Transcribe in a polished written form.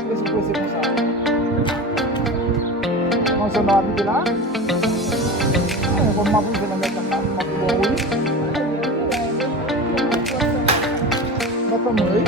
esse puede ser pasado. Kung sunod nila, kung mapun sila may kata, mapubuhay. Matamoy.